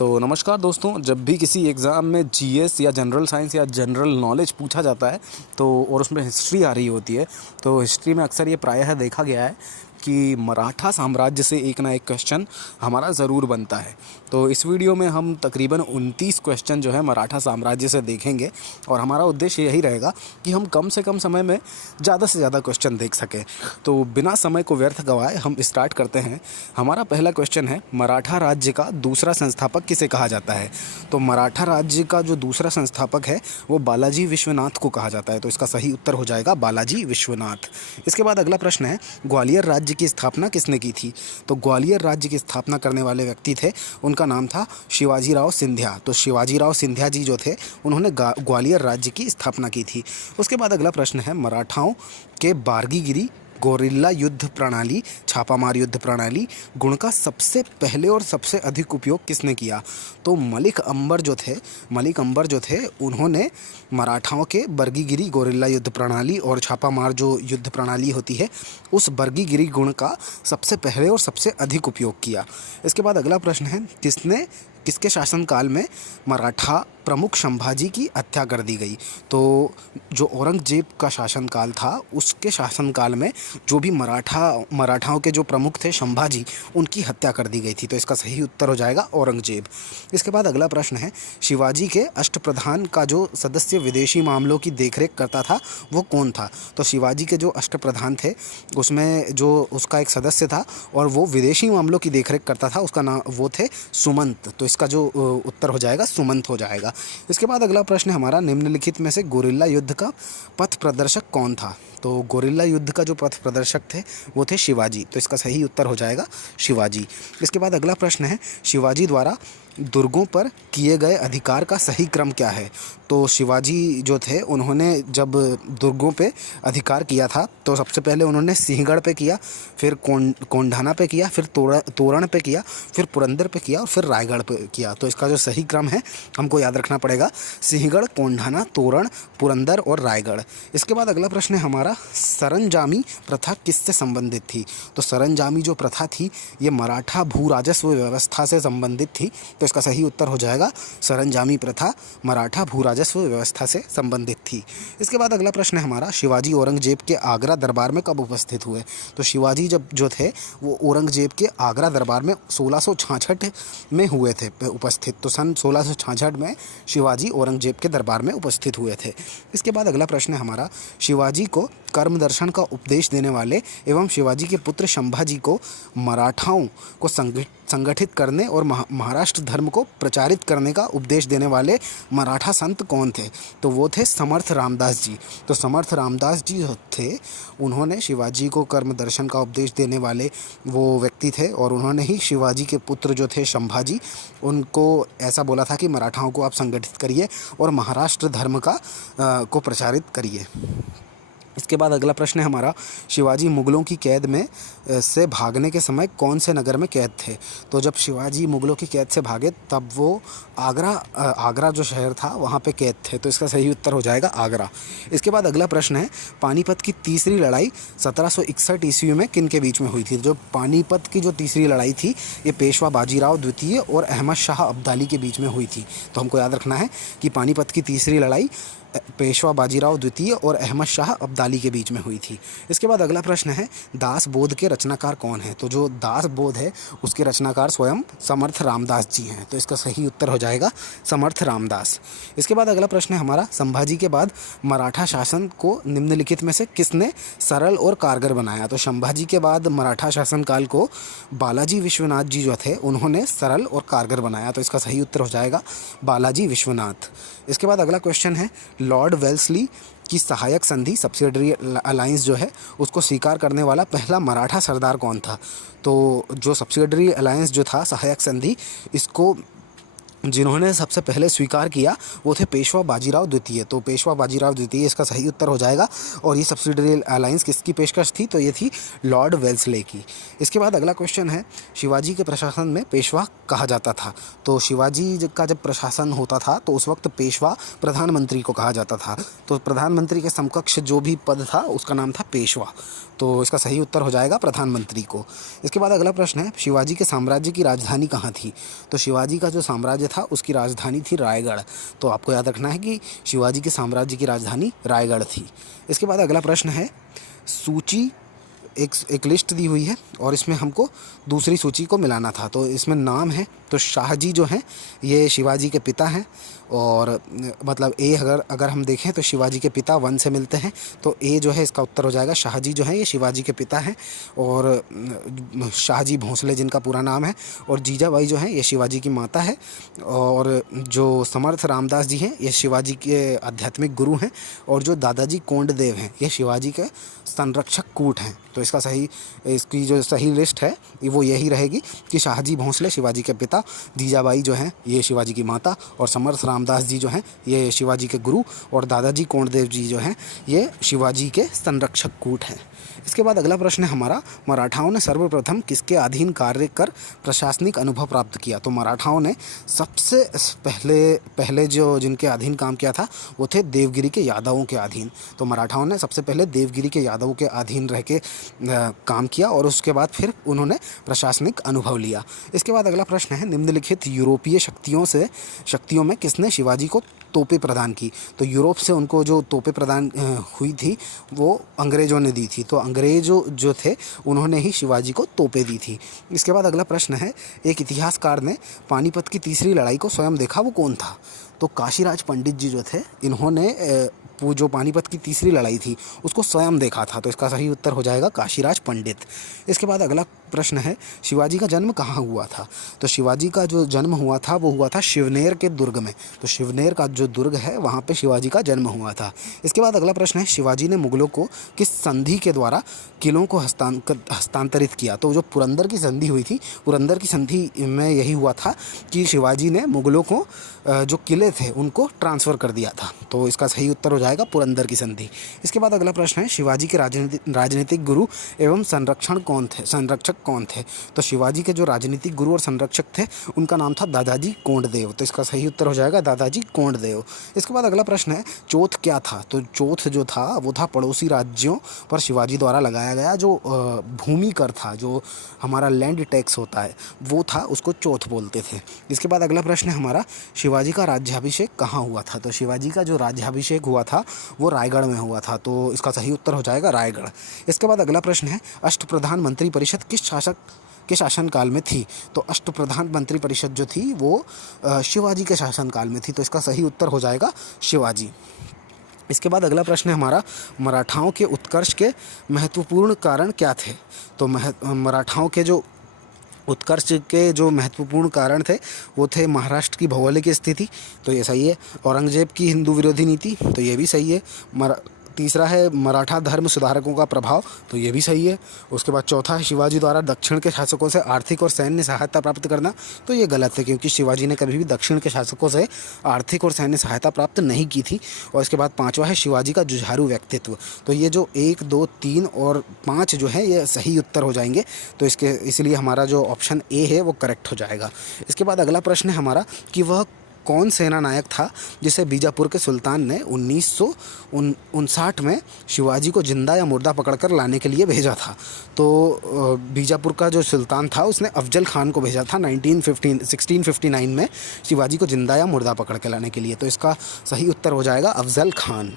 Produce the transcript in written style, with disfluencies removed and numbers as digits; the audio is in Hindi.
तो नमस्कार दोस्तों, जब भी किसी एग्ज़ाम में जीएस या जनरल साइंस या जनरल नॉलेज पूछा जाता है तो और उसमें हिस्ट्री आ रही होती है, तो हिस्ट्री में अक्सर ये प्रायः देखा गया है कि मराठा साम्राज्य से एक ना एक क्वेश्चन हमारा ज़रूर बनता है। तो इस वीडियो में हम तकरीबन 29 क्वेश्चन जो है मराठा साम्राज्य से देखेंगे और हमारा उद्देश्य यही रहेगा कि हम कम से कम समय में ज़्यादा से ज़्यादा क्वेश्चन देख सकें। तो बिना समय को व्यर्थ गवाए हम स्टार्ट करते हैं। हमारा पहला क्वेश्चन है, मराठा राज्य का दूसरा संस्थापक किसे कहा जाता है? तो मराठा राज्य का जो दूसरा संस्थापक है वो बालाजी विश्वनाथ को कहा जाता है। तो इसका सही उत्तर हो जाएगा बालाजी विश्वनाथ। इसके बाद अगला प्रश्न है, ग्वालियर राज्य की स्थापना किसने की थी? तो ग्वालियर राज्य की स्थापना करने वाले व्यक्ति थे, उनका नाम था शिवाजी राव सिंधिया। तो शिवाजी राव सिंधिया जी जो थे उन्होंने ग्वालियर राज्य की स्थापना की थी। उसके बाद अगला प्रश्न है, मराठाओं के बारगीगिरी गोरिल्ला युद्ध प्रणाली, छापामार युद्ध प्रणाली गुण का सबसे पहले और सबसे अधिक उपयोग किसने किया? तो मलिक अंबर जो थे उन्होंने मराठाओं के बर्गीगिरी गोरिल्ला युद्ध प्रणाली और छापामार जो युद्ध प्रणाली होती है उस बर्गीगिरी गुण का सबसे पहले और सबसे अधिक उपयोग किया। इसके बाद अगला प्रश्न है, किसके शासनकाल में मराठा प्रमुख संभाजी की हत्या कर दी गई? तो जो औरंगजेब का शासनकाल था उसके शासनकाल में जो भी मराठाओं के जो प्रमुख थे संभाजी, उनकी हत्या कर दी गई थी। तो इसका सही उत्तर हो जाएगा औरंगजेब। इसके बाद अगला प्रश्न है, शिवाजी के अष्टप्रधान का जो सदस्य विदेशी मामलों की देखरेख करता था वो कौन था? तो शिवाजी के जो अष्टप्रधान थे उसमें जो उसका एक सदस्य था और वो विदेशी मामलों की देखरेख करता था, उसका नाम वो थे सुमंत। तो इसका जो उत्तर हो जाएगा सुमंत हो जाएगा। इसके बाद अगला प्रश्न है हमारा, निम्नलिखित में से गोरिल्ला युद्ध का पथ प्रदर्शक कौन था? तो गोरिल्ला युद्ध का जो पथ प्रदर्शक थे वो थे शिवाजी। तो इसका सही उत्तर हो जाएगा शिवाजी। इसके बाद अगला प्रश्न है, शिवाजी द्वारा दुर्गों पर किए गए अधिकार का सही क्रम क्या है? तो शिवाजी जो थे उन्होंने जब दुर्गों पे अधिकार किया था तो सबसे पहले उन्होंने सिंहगढ़ पे किया, फिर कोंढाना पे किया, फिर तोरण पे किया, फिर पुरंदर पे किया और फिर रायगढ़ पे किया। तो इसका जो सही क्रम है हमको याद रखना पड़ेगा, सिंहगढ़, कोंढाना, तोरण, पुरंदर और रायगढ़। इसके बाद अगला प्रश्न है हमारा, सरंजामी प्रथा किससे संबंधित थी? तो सरंजामी जो प्रथा थी ये मराठा भू राजस्व व्यवस्था से संबंधित थी। तो इसका सही उत्तर हो जाएगा सरंजामी प्रथा मराठा भू राजस्व व्यवस्था से संबंधित थी। इसके बाद अगला प्रश्न है हमारा, शिवाजी औरंगजेब के आगरा दरबार में कब उपस्थित हुए? तो शिवाजी जब जो थे वो औरंगजेब के आगरा दरबार में 1666 में हुए थे उपस्थित। तो सन 1666 में शिवाजी औरंगजेब के दरबार में उपस्थित हुए थे। इसके बाद अगला प्रश्न है हमारा, शिवाजी को कर्म दर्शन का उपदेश देने वाले एवं शिवाजी के पुत्र संभाजी को मराठाओं को संगठित करने और महाराष्ट्र धर्म को प्रचारित करने का उपदेश देने वाले मराठा संत कौन थे? तो वो थे समर्थ रामदास जी। तो समर्थ रामदास जी थे, उन्होंने शिवाजी को कर्म दर्शन का उपदेश देने वाले वो व्यक्ति थे और उन्होंने ही शिवाजी के पुत्र जो थे संभाजी, उनको ऐसा बोला था कि मराठाओं को आप संगठित करिए और महाराष्ट्र धर्म को प्रचारित करिए। इसके बाद अगला प्रश्न है हमारा, शिवाजी मुगलों की कैद में से भागने के समय कौन से नगर में कैद थे? तो जब शिवाजी मुगलों की कैद से भागे तब वो आगरा जो शहर था वहाँ पे कैद थे। तो इसका सही उत्तर हो जाएगा आगरा। इसके बाद अगला प्रश्न है, पानीपत की तीसरी लड़ाई 1761 ईस्वी में किन के बीच में हुई थी? जो पानीपत की जो तीसरी लड़ाई थी ये पेशवा बाजीराव द्वितीय और अहमद शाह अब्दाली के बीच में हुई थी। तो हमको याद रखना है कि पानीपत की तीसरी लड़ाई पेशवा बाजीराव द्वितीय और अहमद शाह अब्दाली के बीच में हुई थी। इसके बाद अगला प्रश्न है, दास बोध के रचनाकार कौन है? तो जो दास बोध है उसके रचनाकार स्वयं समर्थ रामदास जी हैं। तो इसका सही उत्तर हो जाएगा समर्थ रामदास। इसके बाद अगला प्रश्न है हमारा, संभाजी के बाद मराठा शासन को निम्नलिखित में से किसने सरल और कारगर बनाया? तो संभाजी के बाद मराठा शासनकाल को बालाजी विश्वनाथ जी जो थे उन्होंने सरल और कारगर बनाया। तो इसका सही उत्तर हो जाएगा बालाजी विश्वनाथ। इसके बाद अगला क्वेश्चन है, लॉर्ड वेल्सली की सहायक संधि सब्सिडरी अलायंस जो है उसको स्वीकार करने वाला पहला मराठा सरदार कौन था? तो जो सब्सिडरी अलायंस जो था, सहायक संधि, इसको जिन्होंने सबसे पहले स्वीकार किया वो थे पेशवा बाजीराव द्वितीय। तो पेशवा बाजीराव द्वितीय इसका सही उत्तर हो जाएगा। और ये सब्सिडरी अलायंस किसकी पेशकश थी? तो ये थी लॉर्ड वेल्सले की। इसके बाद अगला क्वेश्चन है, शिवाजी के प्रशासन में पेशवा कहा जाता था। तो शिवाजी का जब प्रशासन होता था तो उस वक्त पेशवा प्रधानमंत्री को कहा जाता था। तो प्रधानमंत्री के समकक्ष जो भी पद था उसका नाम था पेशवा। तो इसका सही उत्तर हो जाएगा प्रधानमंत्री को। इसके बाद अगला प्रश्न है, शिवाजी के साम्राज्य की राजधानी कहाँ थी? तो शिवाजी का जो साम्राज्य था उसकी राजधानी थी रायगढ़। तो आपको याद रखना है कि शिवाजी के साम्राज्य की राजधानी रायगढ़ थी। इसके बाद अगला प्रश्न है, सूची एक लिस्ट दी हुई है और इसमें हमको दूसरी सूची को मिलाना था। तो इसमें नाम है, तो शाहजी जो हैं ये शिवाजी के पिता हैं। और मतलब ए अगर हम देखें तो शिवाजी के पिता 1 से मिलते हैं, तो ए जो है इसका उत्तर हो जाएगा। शाहजी जो है ये शिवाजी के पिता हैं और शाहजी भोंसले जिनका पूरा नाम है। और जीजाबाई जो है ये शिवाजी की माता है। और जो समर्थ रामदास जी हैं ये शिवाजी के आध्यात्मिक गुरु हैं। और जो दादाजी कोंडदेव हैं ये शिवाजी के संरक्षक कूट हैं। तो इसकी जो सही लिस्ट है वो यही रहेगी कि शाहजी भोंसले शिवाजी के पिता, जीजाबाई जो हैं ये शिवाजी की माता, और समर्थ रामदास जी जो हैं ये शिवाजी के गुरु, और दादाजी कोंडदेव जी जो हैं ये शिवाजी के संरक्षक कूट हैं। इसके बाद अगला प्रश्न है हमारा, मराठाओं ने सर्वप्रथम किसके अधीन कार्य कर प्रशासनिक अनुभव प्राप्त किया? तो मराठाओं ने सबसे पहले जो जिनके अधीन काम किया था वो थे देवगिरी के यादवों के अधीन। तो मराठाओं ने सबसे पहले देवगिरी के यादवों के अधीन रह के काम किया और उसके बाद फिर उन्होंने प्रशासनिक अनुभव लिया। इसके बाद अगला प्रश्न है, निम्नलिखित यूरोपीय शक्तियों में किसने शिवाजी को तोपें प्रदान की? तो यूरोप से उनको जो तोपें प्रदान हुई थी वो अंग्रेज़ों ने दी थी। तो अंग्रेज़ों जो थे उन्होंने ही शिवाजी को तोपें दी थी। इसके बाद अगला प्रश्न है, एक इतिहासकार ने पानीपत की तीसरी लड़ाई को स्वयं देखा, वो कौन था? तो काशीराज पंडित जी जो थे इन्होंने वो जो पानीपत की तीसरी लड़ाई थी उसको स्वयं देखा था। तो इसका सही उत्तर हो जाएगा काशीराज पंडित। इसके बाद अगला प्रश्न है, शिवाजी का जन्म कहाँ हुआ था? तो शिवाजी का जो जन्म हुआ था वो हुआ था शिवनेर के दुर्ग में। तो शिवनेर का जो दुर्ग है वहाँ पे शिवाजी का जन्म हुआ था। इसके बाद अगला प्रश्न है, शिवाजी ने मुगलों को किस संधि के द्वारा किलों को हस्तांतरित किया? तो जो पुरंदर की संधि हुई थी, पुरंदर की संधि में यही हुआ था कि शिवाजी ने मुगलों को जो किले थे उनको ट्रांसफ़र कर दिया था। तो इसका सही उत्तर हो जाएगा पुरंदर की संधि। इसके बाद अगला प्रश्न है, शिवाजी के राजनीतिक गुरु एवं संरक्षक कौन थे? तो शिवाजी के जो राजनीतिक गुरु और संरक्षक थे उनका नाम था दादाजी कोंडदेव। तो इसका सही उत्तर हो जाएगा दादाजी कोंडदेव। इसके बाद अगला प्रश्न है, चौथ क्या था? तो चौथ जो था वो था पड़ोसी राज्यों पर शिवाजी द्वारा लगाया गया जो भूमि कर था, जो हमारा लैंड टैक्स होता है वो था, उसको चौथ बोलते थे। इसके बाद अगला प्रश्न है हमारा, शिवाजी का राज्याभिषेक कहाँ हुआ था? तो शिवाजी का जो राज्याभिषेक हुआ था वो रायगढ़ में हुआ था। तो इसका सही उत्तर हो जाएगा रायगढ़। इसके बाद अगला प्रश्न है, अष्टप्रधान मंत्री परिषद किस शासक के शासनकाल में थी? तो अष्टप्रधान मंत्री परिषद जो थी वो शिवाजी के शासनकाल में थी। तो इसका सही उत्तर हो जाएगा शिवाजी। इसके बाद अगला प्रश्न है हमारा, मराठाओं के उत्कर्ष के महत्वपूर्ण कारण क्या थे? तो मराठाओं के जो उत्कर्ष के जो महत्वपूर्ण कारण थे वो थे महाराष्ट्र की भौगोलिक स्थिति, तो ये सही है। औरंगजेब की हिंदू विरोधी नीति, तो ये भी सही है। तीसरा है मराठा धर्म सुधारकों का प्रभाव, तो ये भी सही है। उसके बाद चौथा है शिवाजी द्वारा दक्षिण के शासकों से आर्थिक और सैन्य सहायता प्राप्त करना, तो ये गलत है क्योंकि शिवाजी ने कभी भी दक्षिण के शासकों से आर्थिक और सैन्य सहायता प्राप्त नहीं की थी। और इसके बाद पाँचवा है शिवाजी का जुझारू व्यक्तित्व, तो ये जो 1, 2, 3 और 5 जो है ये सही उत्तर हो जाएंगे। तो इसलिए हमारा जो ऑप्शन ए है वो करेक्ट हो जाएगा। इसके बाद अगला प्रश्न है हमारा कि वह कौन सेना नायक था जिसे बीजापुर के सुल्तान ने 1959 में शिवाजी को जिंदा या मुर्दा पकड़कर लाने के लिए भेजा था? तो बीजापुर का जो सुल्तान था उसने अफजल खान को भेजा था 1659 में शिवाजी को जिंदा या मुर्दा पकड़ के लाने के लिए। तो इसका सही उत्तर हो जाएगा अफजल खान।